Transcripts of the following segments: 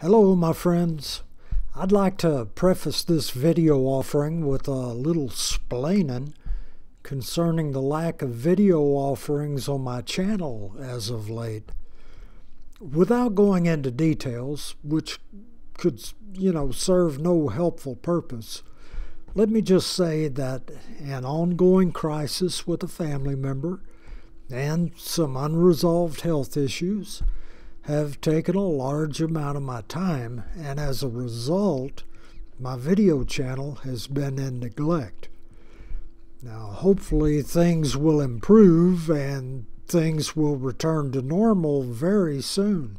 Hello, my friends. I'd like to preface this video offering with a little splaining concerning the lack of video offerings on my channel as of late. Without going into details, which could, serve no helpful purpose, let me just say that an ongoing crisis with a family member and some unresolved health issues have taken a large amount of my time, and as a result, my video channel has been in neglect. Now, hopefully things will improve and things will return to normal very soon.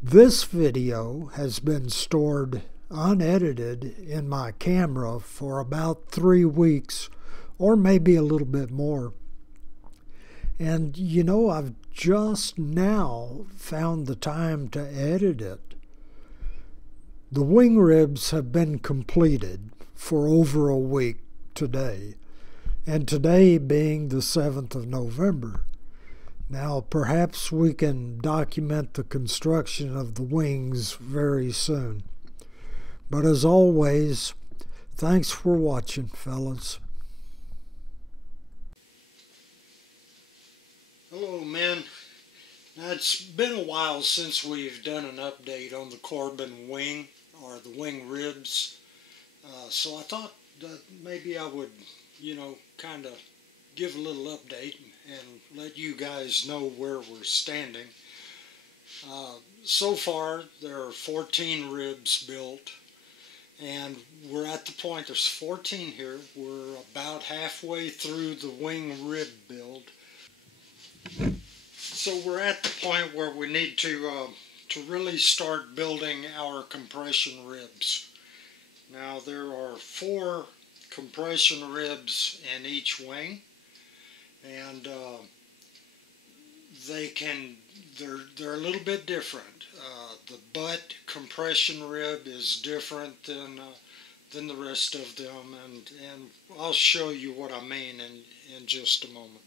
This video has been stored unedited in my camera for about 3 weeks, or maybe a little bit more. And I've just now found the time to edit it. The wing ribs have been completed for over a week today, and today being the 7th of November. Now, perhaps we can document the construction of the wings very soon. But as always, thanks for watching, fellas. Hello, men. Now, it's been a while since we've done an update on the Corben wing, or the wing ribs. So I thought that maybe I would, kind of give a little update and let you guys know where we're standing. So far, there are 14 ribs built, and we're at the point, there's 14 here. We're about halfway through the wing rib build. So we're at the point where we need to really start building our compression ribs. Now there are 4 compression ribs in each wing, and they're a little bit different. The butt compression rib is different than the rest of them, and I'll show you what I mean in just a moment.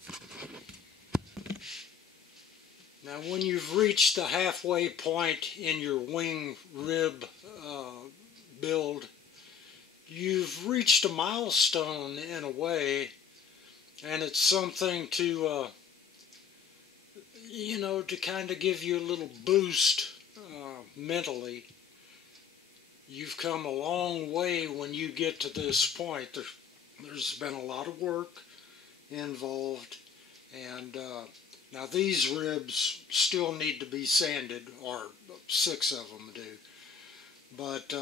Now, when you've reached the halfway point in your wing rib build, you've reached a milestone in a way, and it's something to, to kind of give you a little boost mentally. You've come a long way when you get to this point. There's been a lot of work involved, and now these ribs still need to be sanded, or 6 of them do, but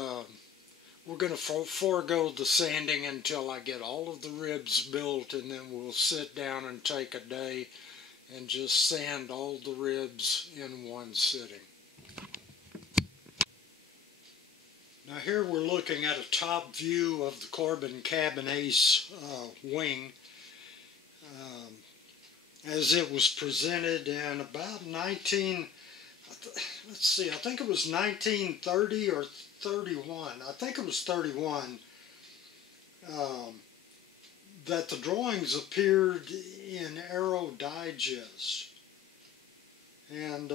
we're going to forego the sanding until I get all of the ribs built, and then we'll sit down and take a day and just sand all the ribs in one sitting. Now here we're looking at a top view of the Corben Cabin Ace wing. As it was presented in about I think it was 1930 or 31. I think it was 31 that the drawings appeared in Aero Digest. And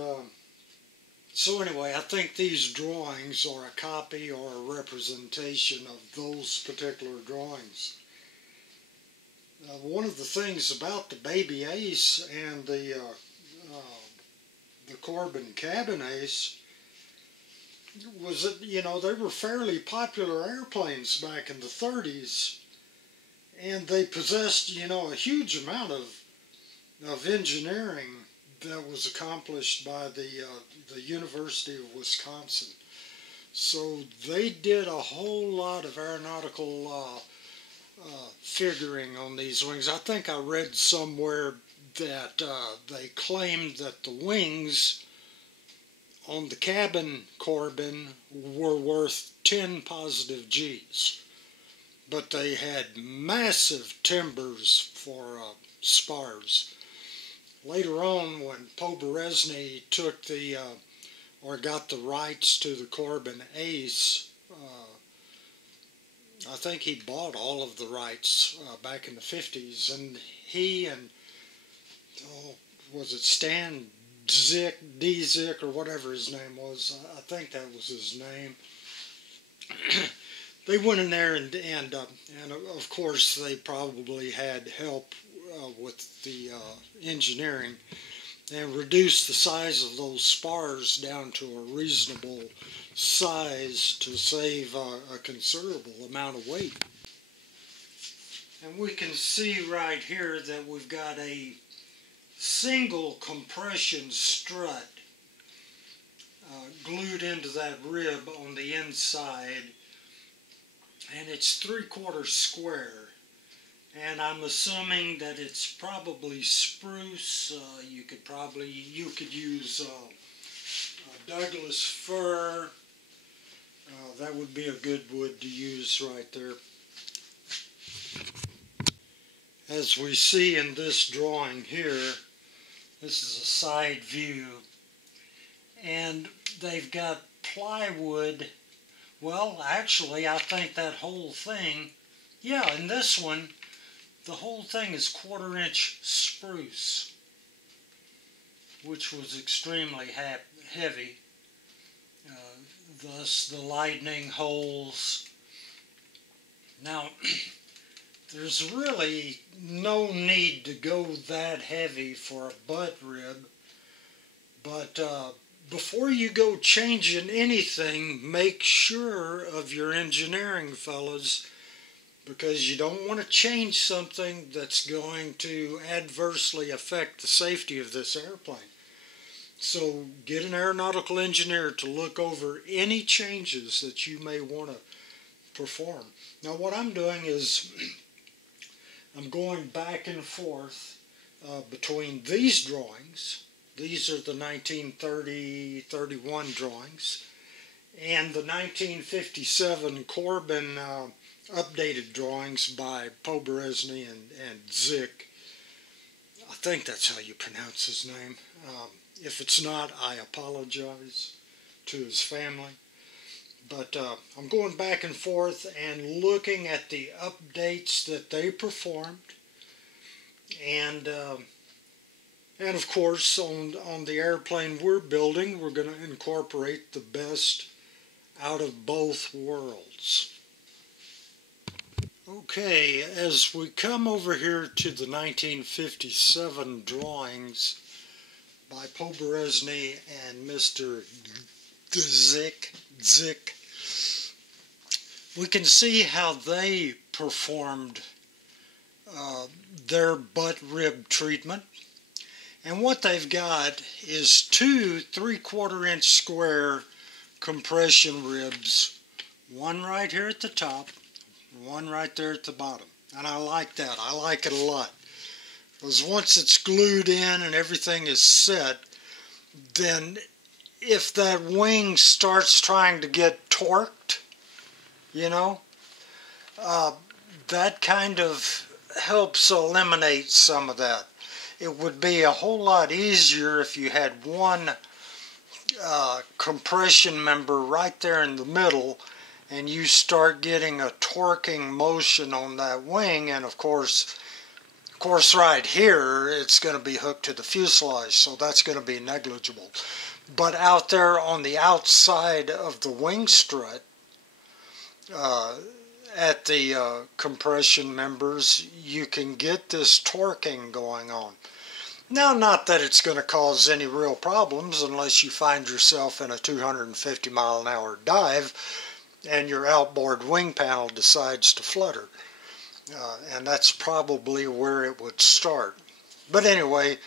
so anyway, I think these drawings are a copy or a representation of those particular drawings. One of the things about the Baby Ace and the Corben Cabin Ace was that, they were fairly popular airplanes back in the 30s, and they possessed, a huge amount of engineering that was accomplished by the University of Wisconsin. So they did a whole lot of aeronautical figuring on these wings. I think I read somewhere that they claimed that the wings on the cabin Corben were worth 10 positive G's, but they had massive timbers for spars. Later on, when Poberezny took or got the rights to the Corben Ace, I think he bought all of the rights back in the 50s, and he and, was it Stan Dzick, or whatever his name was. I think that was his name. They went in there and of course they probably had help with the engineering, and reduced the size of those spars down to a reasonable size to save a considerable amount of weight. And we can see right here that we've got a single compression strut glued into that rib on the inside, and it's 3/4 square, and I'm assuming that it's probably spruce. You could use Douglas fir. That would be a good wood to use right there. As we see in this drawing here, this is a side view, and they've got plywood. Well, actually, I think that whole thing, yeah, in this one, the whole thing is 1/4-inch spruce, which was extremely heavy. Thus the lightning holes. Now, there's really no need to go that heavy for a butt rib, but before you go changing anything, make sure of your engineering, fellas, because you don't want to change something that's going to adversely affect the safety of this airplane. So get an aeronautical engineer to look over any changes that you may want to perform. Now what I'm doing is I'm going back and forth between these drawings. These are the 1930-31 drawings, and the 1957 Corben updated drawings by Poberezny and Dzick. I think that's how you pronounce his name. If it's not, I apologize to his family. But I'm going back and forth and looking at the updates that they performed, and of course on the airplane we're building, we're going to incorporate the best out of both worlds. Okay, as we come over here to the 1957 drawings by Poberezny and Mr. Dzick, we can see how they performed their butt rib treatment. And what they've got is 2 3/4-inch square compression ribs, one right here at the top, one right there at the bottom. And I like that. I like it a lot. Because once it's glued in and everything is set, then if that wing starts trying to get torqued, you know, that kind of helps eliminate some of that. It would be a whole lot easier if you had one compression member right there in the middle, and you start getting a torquing motion on that wing, and of course right here it's going to be hooked to the fuselage, so that's going to be negligible. But out there on the outside of the wing strut, at the compression members, you can get this torquing going on. Now, not that it's going to cause any real problems unless you find yourself in a 250 mile an hour dive and your outboard wing panel decides to flutter. And that's probably where it would start. But anyway,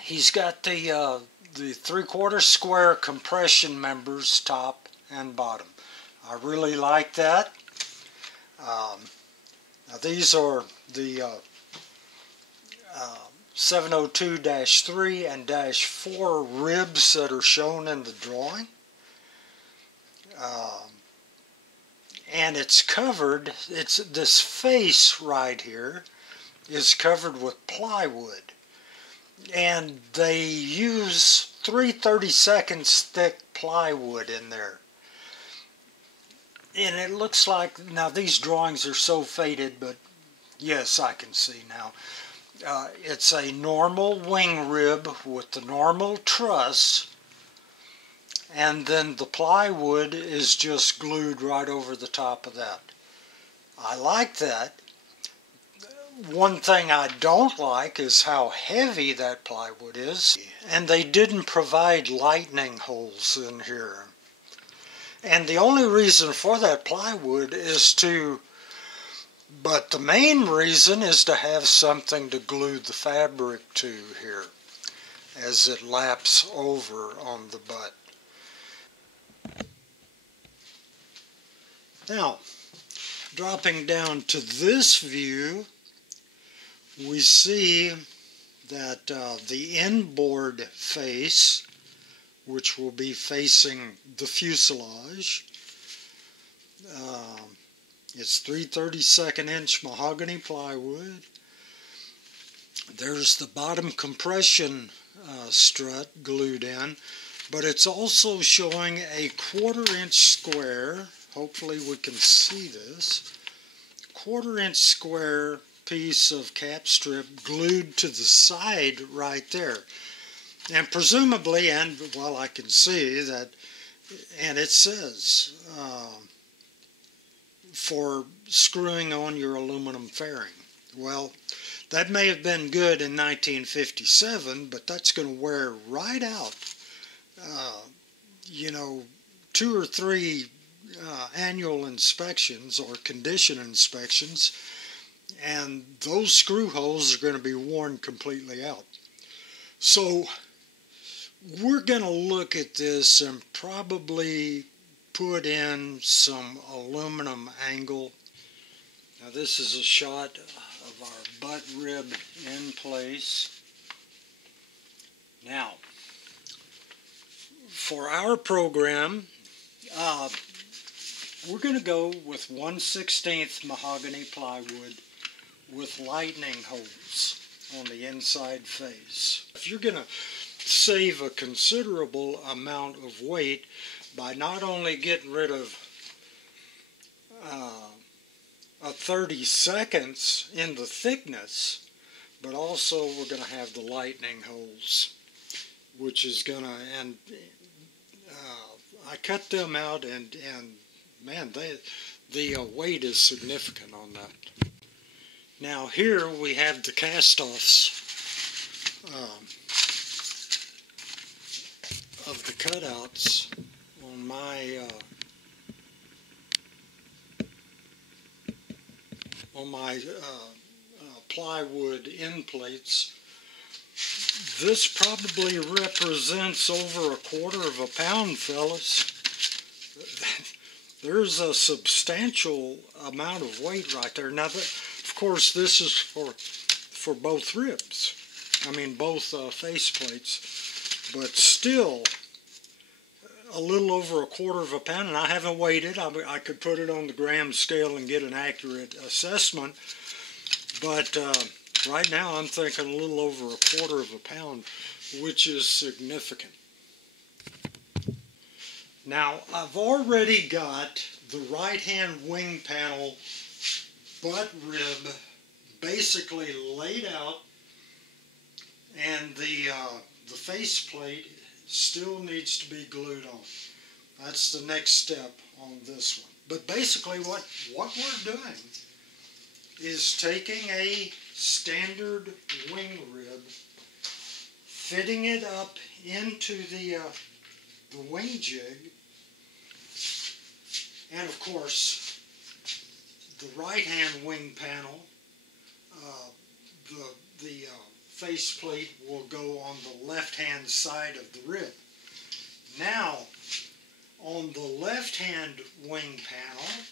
he's got the 3/4 square compression members, top and bottom. I really like that. Now these are the 702-3 and -4 ribs that are shown in the drawing. And it's covered, this face right here is covered with plywood. And they use 3/32 thick plywood in there. And it looks like, now these drawings are so faded, but yes, I can see now. It's a normal wing rib with the normal truss, and then the plywood is just glued right over the top of that. I like that. One thing I don't like is how heavy that plywood is, and they didn't provide lightning holes in here. And the only reason for that plywood is but the main reason is to have something to glue the fabric to here as it laps over on the butt. Now, dropping down to this view, we see that the inboard face, which will be facing the fuselage, it's 3/32 inch mahogany plywood. There's the bottom compression strut glued in, but it's also showing a 1/4 inch square. Hopefully we can see this. 1/4 inch square piece of cap strip glued to the side right there. And presumably, and well, I can see that, and it says for screwing on your aluminum fairing. Well, that may have been good in 1957, but that's going to wear right out. You know, 2 or 3 annual inspections or condition inspections, and those screw holes are going to be worn completely out. So we're going to look at this and probably put in some aluminum angle. Now this is a shot of our butt rib in place. Now, for our program, we're going to go with 1/16 mahogany plywood with lightning holes on the inside face. If you're going to save a considerable amount of weight by not only getting rid of 30 in the thickness, but also we're going to have the lightning holes, which is going to, and I cut them out, and man, the weight is significant on that. Now here we have the cast-offs of the cutouts on my plywood end plates. This probably represents over 1/4 pound, fellas. There's a substantial amount of weight right there. Now, of course, this is for both ribs. I mean, both face plates. But still, a little over 1/4 pound, and I haven't weighed it. I could put it on the gram scale and get an accurate assessment. But right now, I'm thinking a little over 1/4 pound, which is significant. Now, I've already got the right-hand wing panel butt rib basically laid out, and the face plate still needs to be glued on. That's the next step on this one. But basically what we're doing is taking a standard wing rib, fitting it up into the wing jig, and of course the right-hand wing panel, the face plate will go on the left-hand side of the rib. Now, on the left-hand wing panel,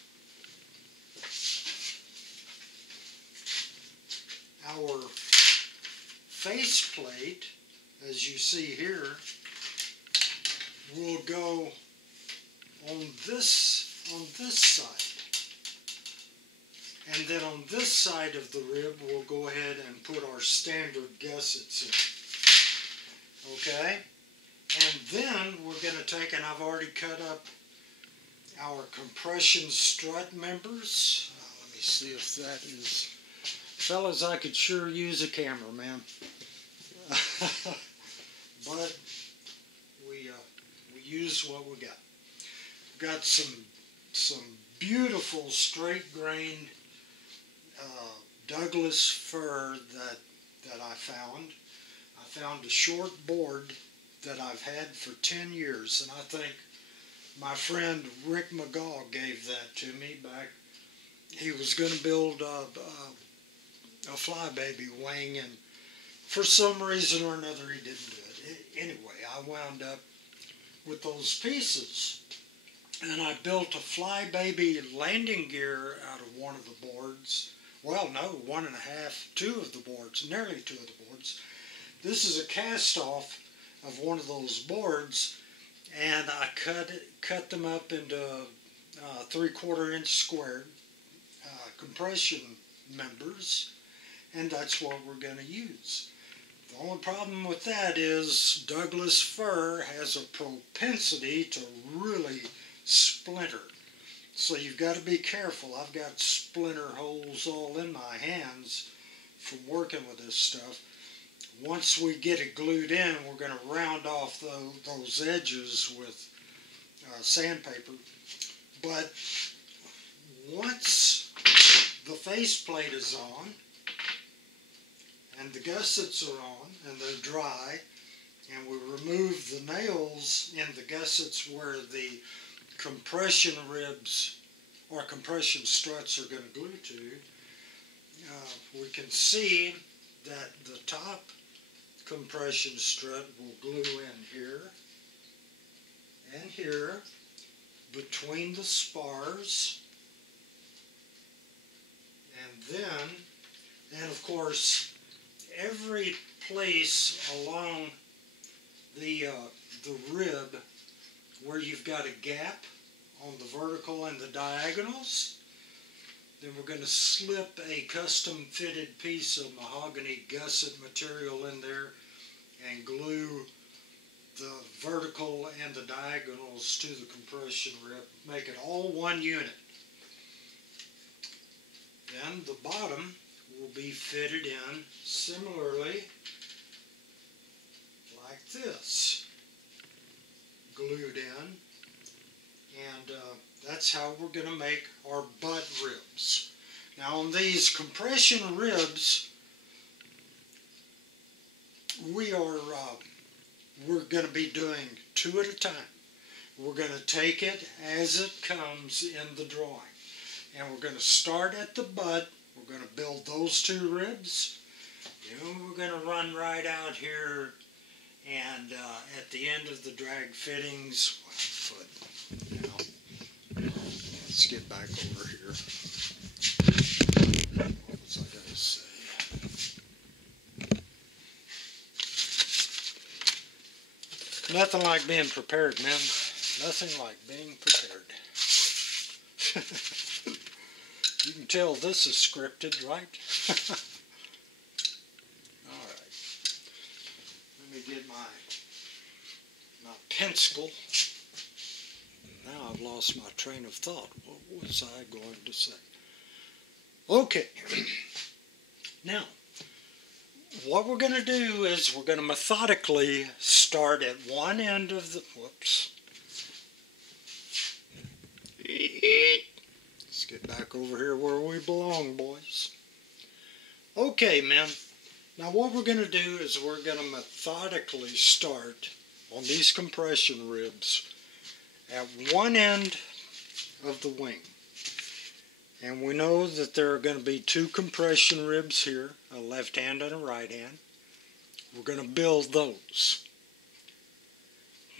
our face plate, as you see here, will go on this side. And then on this side of the rib, we'll go ahead and put our standard gussets in. Okay? And then we're going to take, and I've already cut up our compression strut members. Let me see if that is Fellas, I could sure use a camera, man. But we use what we got. Got some beautiful straight grain Douglas fir that I found. I found a short board that I've had for 10 years, and I think my friend Rick McGaw gave that to me back. He was going to build a flybaby wing, and for some reason or another he didn't do it. Anyway, I wound up with those pieces, and I built a flybaby landing gear out of one of the boards. Well, no, one and a half, two of the boards, nearly two of the boards. This is a cast off of one of those boards, and I cut them up into 3/4 inch squared compression members, and that's what we're going to use. The only problem with that is Douglas fir has a propensity to really splinter. So you've got to be careful. I've got splinter holes all in my hands from working with this stuff. Once we get it glued in, we're going to round off those edges with sandpaper. But once the faceplate is on, and the gussets are on, and they're dry, and we remove the nails in the gussets where the compression ribs or compression struts are going to glue to, we can see that the top compression strut will glue in here and here between the spars, and of course every place along the rib where you've got a gap on the vertical and the diagonals, then we're going to slip a custom fitted piece of mahogany gusset material in there and glue the vertical and the diagonals to the compression rib, make it all one unit. Then the bottom will be fitted in similarly like this, glued in, and that's how we're going to make our butt ribs. Now on these compression ribs, we're going to be doing 2 at a time. We're going to take it as it comes in the drawing, and we're going to start at the butt. We're going to build those 2 ribs. We're going to run right out here, and at the end of the drag fittings, now, let's get back over here. What was I going to say? Nothing like being prepared, man. Nothing like being prepared. You can tell this is scripted, right? Alright. Let me get my pencil. Now I've lost my train of thought. What was I going to say? Okay. Now, what we're going to do is we're going to methodically start at one end of the... Whoops. Let's get back over here where we belong, boys. Okay, men. Now what we're going to do is we're going to methodically start on these compression ribs at one end of the wing. And we know that there are going to be 2 compression ribs here, a left hand and a right hand. We're going to build those.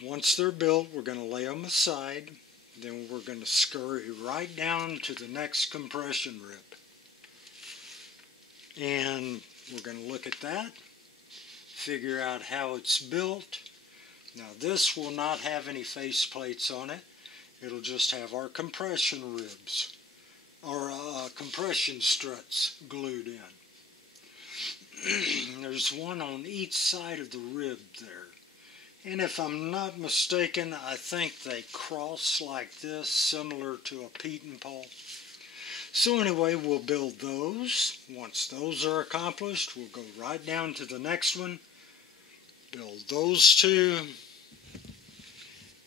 Once they're built, we're going to lay them aside. Then we're going to scurry right down to the next compression rib. And we're going to look at that, figure out how it's built. Now this will not have any face plates on it. It'll just have our compression ribs, or compression struts glued in. There's one on each side of the rib there. And if I'm not mistaken, I think they cross like this, similar to a Pete and Paul. So anyway, we'll build those. Once those are accomplished, we'll go right down to the next one, build those two,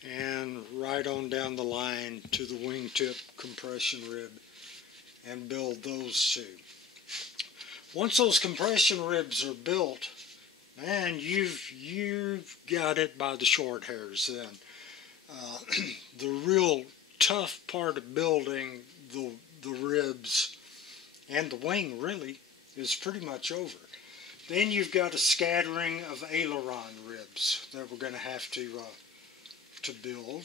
and right on down the line to the wingtip compression rib and build those two. Once those compression ribs are built, man, you've got it by the short hairs then. The real tough part of building the ribs and the wing really is pretty much over. Then you've got a scattering of aileron ribs that we're going to have to build.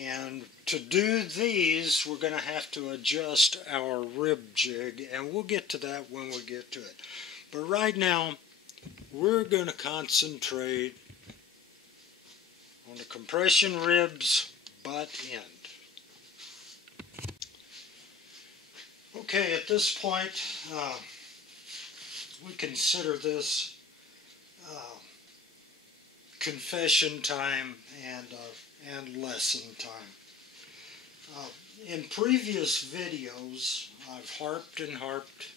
And to do these, we're going to have to adjust our rib jig, and we'll get to that when we get to it. But right now, we're going to concentrate on the compression ribs butt end. Okay, at this point, we consider this confession time and lesson time. In previous videos, I've harped and harped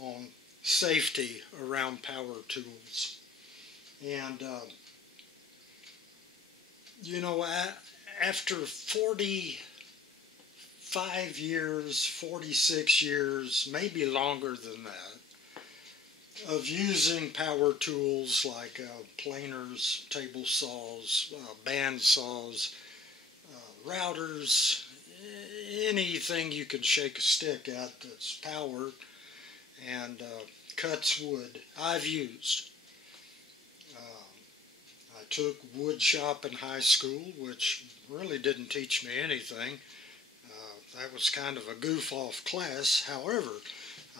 on safety around power tools. And, you know, after 45 years, 46 years, maybe longer than that, of using power tools like planers, table saws, band saws, routers, anything you can shake a stick at that's powered and cuts wood, I've used. I took wood shop in high school, which really didn't teach me anything. That was kind of a goof-off class. However,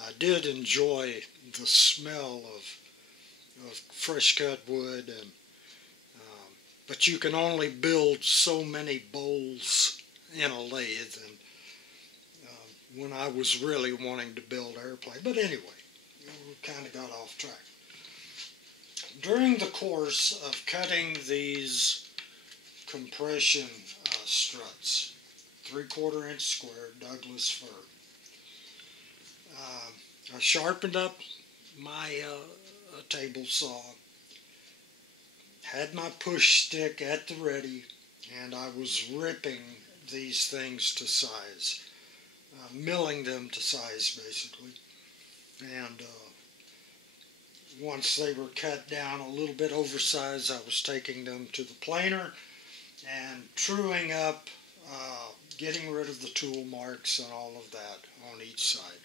I did enjoy the smell of fresh cut wood, and but you can only build so many bowls in a lathe, and when I was really wanting to build airplane. But anyway, we kind of got off track. During the course of cutting these compression struts, 3/4 inch square Douglas fir, I sharpened up my table saw, had my push stick at the ready, and I was ripping these things to size, milling them to size basically. And once they were cut down a little bit oversized, I was taking them to the planer and truing up, getting rid of the tool marks and all of that on each side.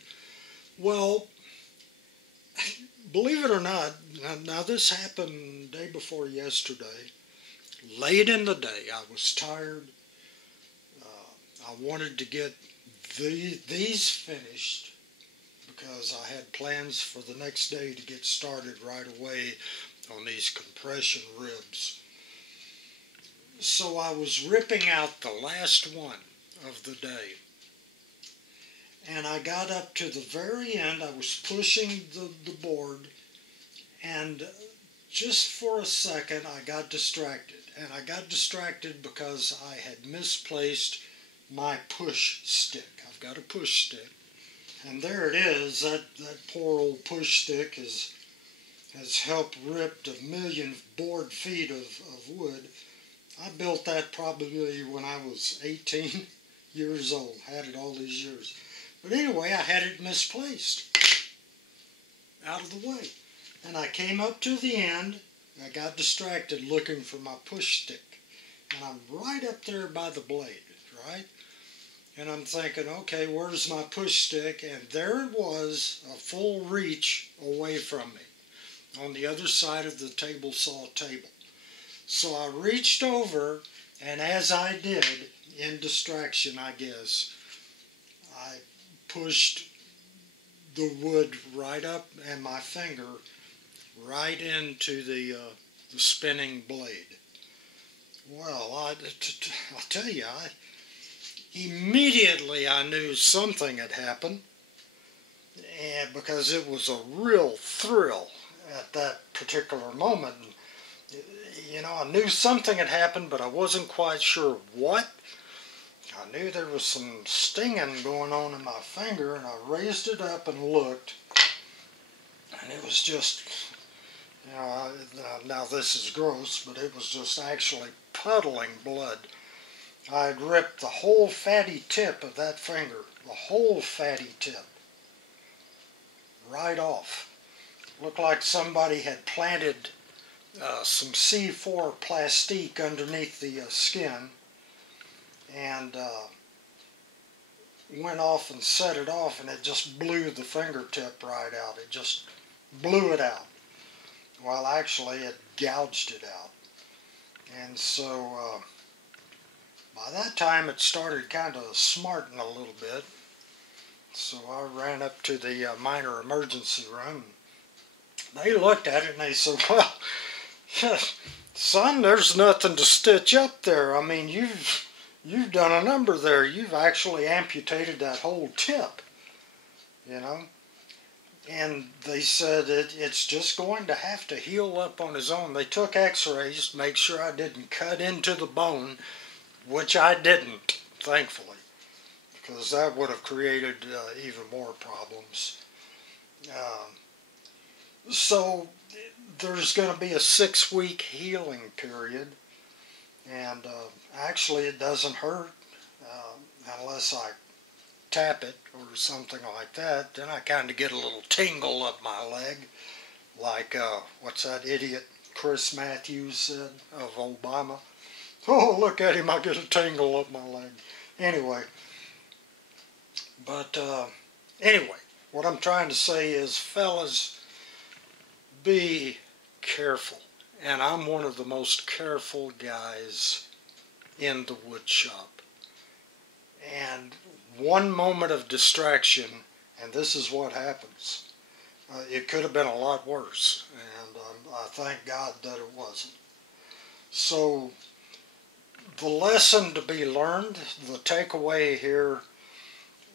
Well, believe it or not, now this happened day before yesterday. Late in the day, I was tired. I wanted to get these finished because I had plans for the next day to get started right away on these compression ribs. So I was ripping out the last one of the day. And I got up to the very end. I was pushing the board, and just for a second I got distracted. And I got distracted because I had misplaced my push stick. I've got a push stick, and there it is. That poor old push stick has helped rip 1 million board feet of wood. I built that probably when I was 18 years old. Had it all these years. But anyway, I had it misplaced, out of the way. And I came up to the end, I got distracted looking for my push stick. And I'm right up there by the blade, right? And I'm thinking, okay, where's my push stick? And there it was, a full reach away from me, on the other side of the table saw table. So I reached over, and as I did, in distraction, I guess, I pushed the wood right up and my finger right into the spinning blade. Well, I'll tell you, immediately I knew something had happened, and because it was a real thrill at that particular moment. You know, I knew something had happened, but I wasn't quite sure what. I knew there was some stinging going on in my finger, and I raised it up and looked, and it was just, you know, now this is gross, but it was just actually puddling blood. I had ripped the whole fatty tip of that finger, the whole fatty tip, right off. Looked like somebody had planted some C4 plastique underneath the skin, and went off and set it off, and it just blew the fingertip right out. It just blew it out. Well, actually, it gouged it out. And so by that time, it started kind of smarting a little bit. So I ran up to the minor emergency room. They looked at it and they said, well, son, there's nothing to stitch up there. I mean, you've done a number there. You've actually amputated that whole tip, you know. And they said it's just going to have to heal up on its own. They took x-rays to make sure I didn't cut into the bone, which I didn't, thankfully, because that would have created even more problems. So there's going to be a 6-week healing period, and actually it doesn't hurt unless I tap it or something like that. Then I kind of get a little tingle up my leg, like what's that idiot Chris Matthews said of Obama? Oh, look at him, I get a tingle up my leg. Anyway, but anyway, what I'm trying to say is, fellas, be careful. And I'm one of the most careful guys in the wood shop. And one moment of distraction, and this is what happens. It could have been a lot worse, and I thank God that it wasn't. So the lesson to be learned, the takeaway here,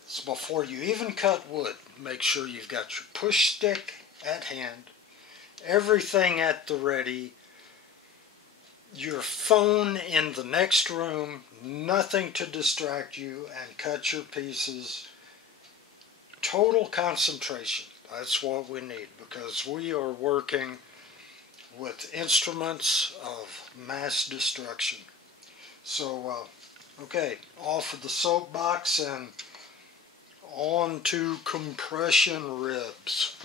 is before you even cut wood, make sure you've got your push stick at hand, everything at the ready, your phone in the next room, nothing to distract you, and cut your pieces. Total concentration. That's what we need, because we are working with instruments of mass destruction. So, okay, off of the soapbox and on to compression ribs.